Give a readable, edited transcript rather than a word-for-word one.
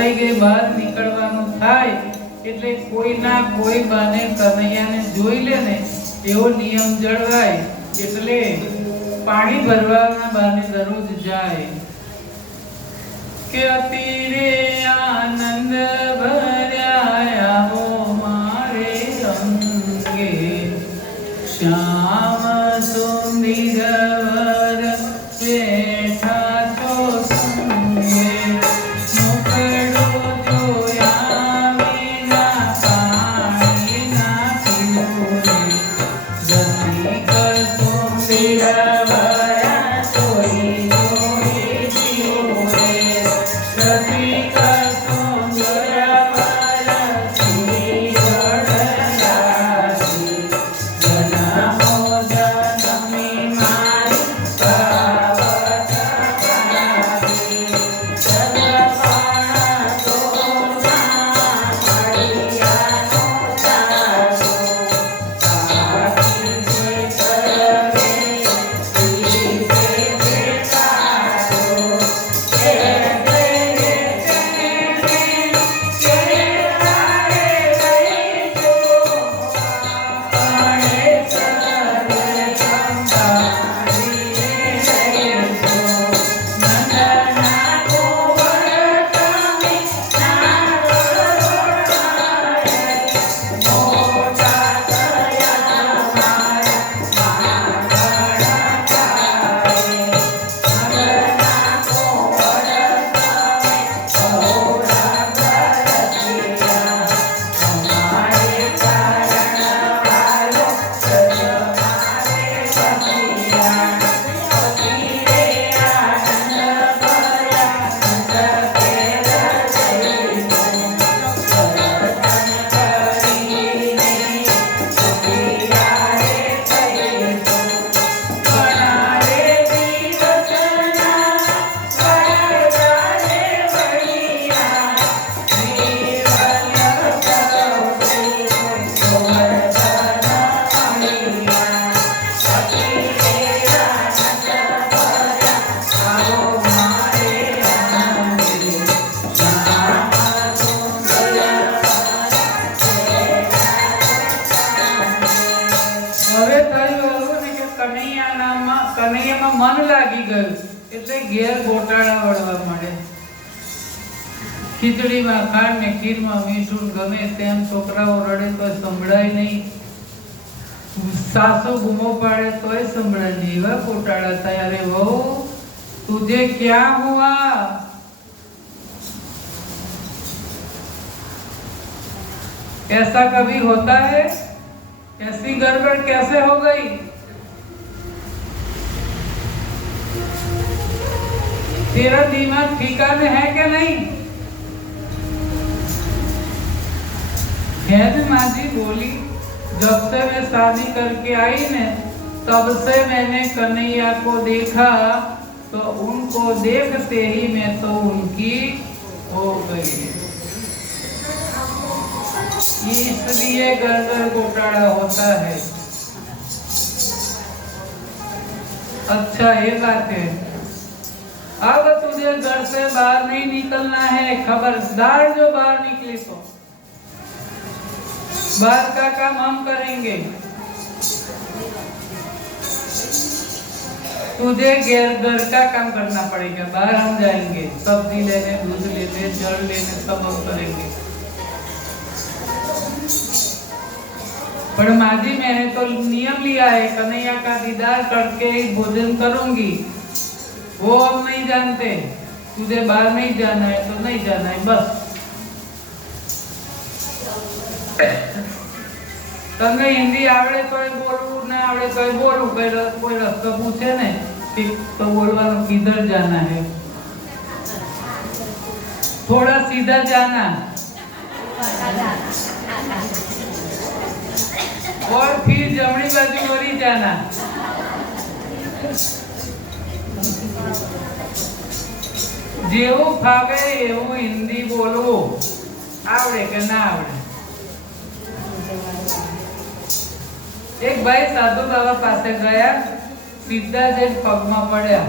થઈ ગઈ, બહાર નીકળવાનું થાય એટલે કોઈના કોઈ બાને કનૈયાને જોઈ લે ને એવો નિયમ જળવાય, એટલે પાણી ભરવાના બાને દરરોજ જાય કે અતિરે આનંદ ભર્યા હો મારે અંગે, શ્યામ સુંદર બેઠા તો સંગે, મુખડો જોયા વિના પાણી ના પીવું રે, જતી કરતો મેળવ્યા તોય જોઈ જીવું રે, જતી કરતો મેળવ્યા તોય જડલાસી, જન્મો જન્મી મારી પાવત પાવી, જગપણ તો ના મળ્યાનો ચાલો, પાકી જે કરે કનૈયામાં મન લાગી ગયું એટલે ઘેર ગોટાળા વળવા મળે, ખીચડીમાં ખાંડ ને ખીરમાં મીઠું ગમે તેમ છોકરાઓ રડે તો સંભળાય નહીં, સાસુ બૂમો પાડે તોય સંભળાય નહીં, એવા ગોટાળા થાય. અરે વહુ તુજે ક્યાં હુઆ, ऐसा कभी होता है, ऐसी गड़बड़ कैसे हो गई? तेरा दिमाग ठिकाने है क्या नहीं? है माँ जी बोली, जब से मैं शादी करके आई ने तब से मैंने कन्हैया को देखा तो उनको देखते ही मैं तो उनकी हो गई, इसलिए गड़बड़ घोटाला होता है. अच्छा ये बात है. अब तुझे घर से बाहर नहीं निकलना है, खबरदार जो बाहर निकली तो बाहर का काम हम करेंगे. तुझे घर का काम करना पड़ेगा, बाहर हम जाएंगे, सब्जी लेने, दूध लेने, जल लेने, सब हम करेंगे. पर माँ जी मैंने तो नियम लिया है, कन्हैया का दीदार करके ही भोजन करूंगी, वो हम नहीं जानते. तुझे बाहर नहीं जाना है तो नहीं जाना है, बस. तने हिंदी आवड़े तो बोलू, ना आवड़े तो बोलू, कोई रास्ता पूछे ने तो बोलवानो किधर जाना है, थोड़ा सीधा जाना और फिर जमणी बाजू वरी जाना. जेवू फावे एवं हिंदी बोलवू, आवड़े के ना आवड़े. एक भाई साधु बाबा पासे गया, सीधा जैन पगमा पड़ा.